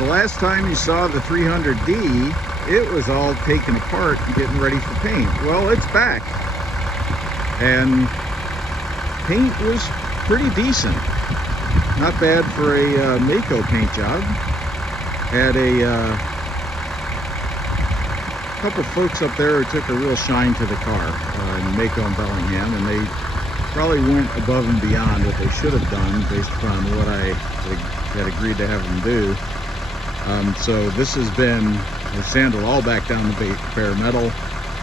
The last time you saw the 300D, it was all taken apart and getting ready for paint. Well, it's back. And paint was pretty decent. Not bad for a Maaco paint job. Had a couple folks up there who took a real shine to the car in Maaco and Bellingham, and they probably went above and beyond what they should have done based upon what I had agreed to have them do. So this has been sandaled all back down the bare metal,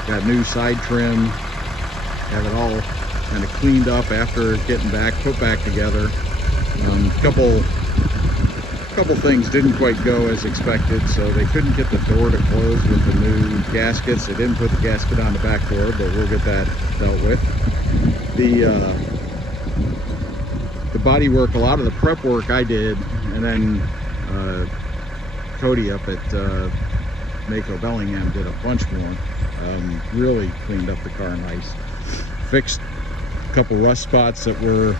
got new side trim, have it all kind of cleaned up after getting back, put back together. Couple things didn't quite go as expected, so they couldn't get the door to close with the new gaskets. They didn't put the gasket on the back door, but we'll get that dealt with. The body work, a lot of the prep work I did, and then Cody up at Maaco Bellingham did a bunch more. Really cleaned up the car nice. Fixed a couple rust spots that were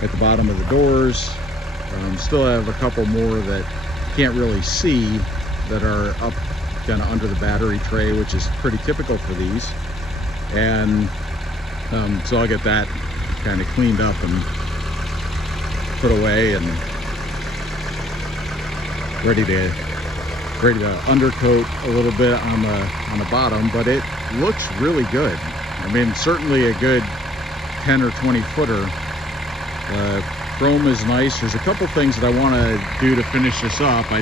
at the bottom of the doors. Still have a couple more that you can't really see that are up kind of under the battery tray, which is pretty typical for these. And so I'll get that kind of cleaned up and put away and ready to undercoat a little bit on the bottom, but it looks really good. I mean, certainly a good 10 or 20 footer. Chrome is nice. There's a couple things that I want to do to finish this up. I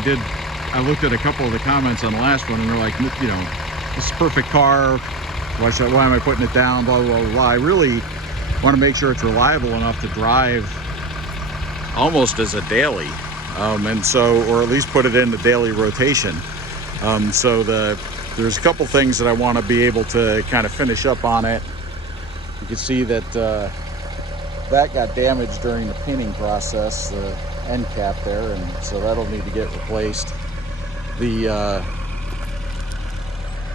looked at a couple of the comments on the last one, and they're like, you know, this is a perfect car. Why am I putting it down? Blah, blah, blah, blah. I really want to make sure it's reliable enough to drive almost as a daily. And so, or at least put it in the daily rotation. So there's a couple things that I want to be able to kind of finish up on it. You can see that that got damaged during the painting process, the end cap there, and so that'll need to get replaced. The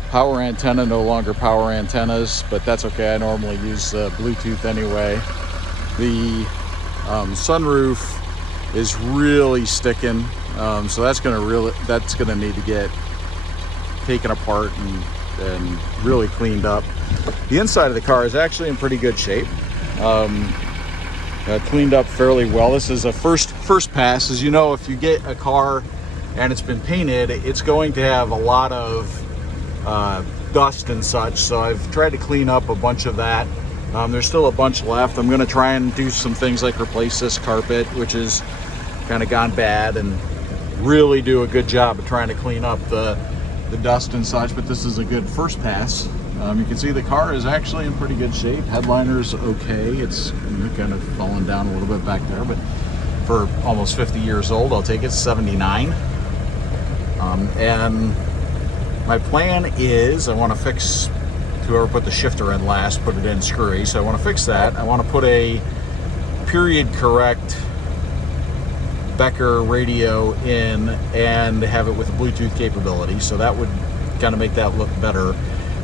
power antenna, no longer power antennas, but that's okay. I normally use Bluetooth anyway. The sunroof is really sticking, so that's gonna need to get taken apart and really cleaned up. The inside of the car is actually in pretty good shape. Cleaned up fairly well. This is a first pass. As you know, if you get a car and it's been painted, it's going to have a lot of dust and such, so I've tried to clean up a bunch of that. There's still a bunch left. I'm going to try and do some things like replace this carpet, which is kind of gone bad, and really do a good job of trying to clean up the dust and such, but this is a good first pass. You can see the car is actually in pretty good shape. Headliner's okay. It's kind of fallen down a little bit back there, but for almost 50 years old, I'll take it. 79. And my plan is I want to fix, whoever put the shifter in last put it in screwy, so I want to fix that. I want to put a period correct Becker radio in and have it with Bluetooth capability, so that would kind of make that look better.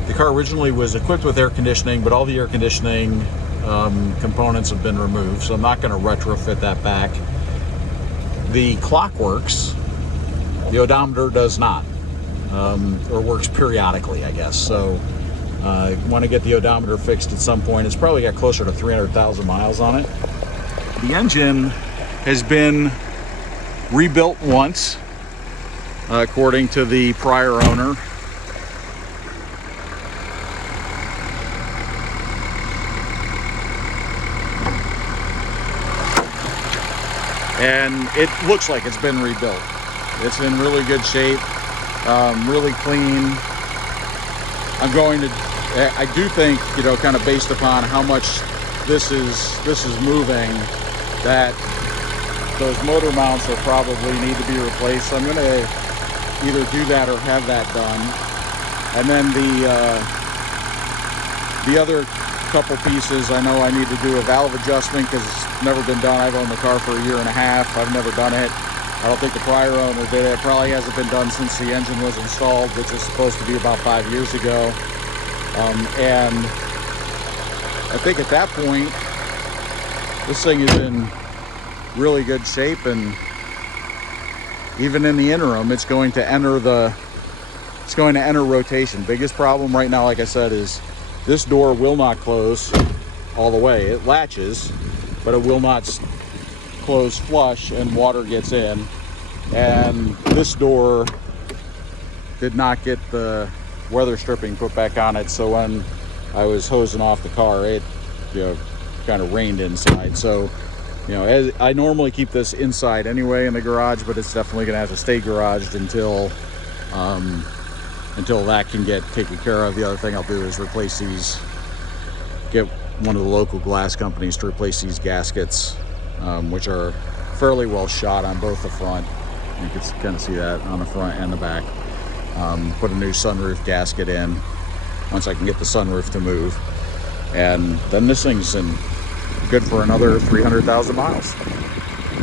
The car originally was equipped with air conditioning, but all the air conditioning components have been removed, so I'm not going to retrofit that back. The clock works, the odometer does not, or works periodically, I guess. So I want to get the odometer fixed at some point. It's probably got closer to 300,000 miles on it. The engine has been rebuilt once, according to the prior owner. And it looks like it's been rebuilt. It's in really good shape, really clean. I do think, you know, kind of based upon how much this is moving, that those motor mounts will probably need to be replaced. So I'm going to either do that or have that done. And then the other couple pieces, I know I need to do a valve adjustment because it's never been done. I've owned the car for a year and a half. I've never done it. I don't think the prior owner did it. It probably hasn't been done since the engine was installed, which is supposed to be about 5 years ago. And I think at that point, this thing is in really good shape, and even in the interim, it's going to enter rotation. Biggest problem right now, like I said, is this door will not close all the way. It latches, but it will not close flush, and water gets in. And this door did not get the weather stripping put back on it, so when I was hosing off the car, it kind of rained inside. So as I normally keep this inside anyway in the garage, but it's definitely gonna have to stay garaged until that can get taken care of. The other thing I'll do is replace these, get one of the local glass companies to replace these gaskets, which are fairly well shot on both the front. You can kind of see that on the front and the back. Put a new sunroof gasket in once I can get the sunroof to move, and then this thing's good for another 300,000 miles.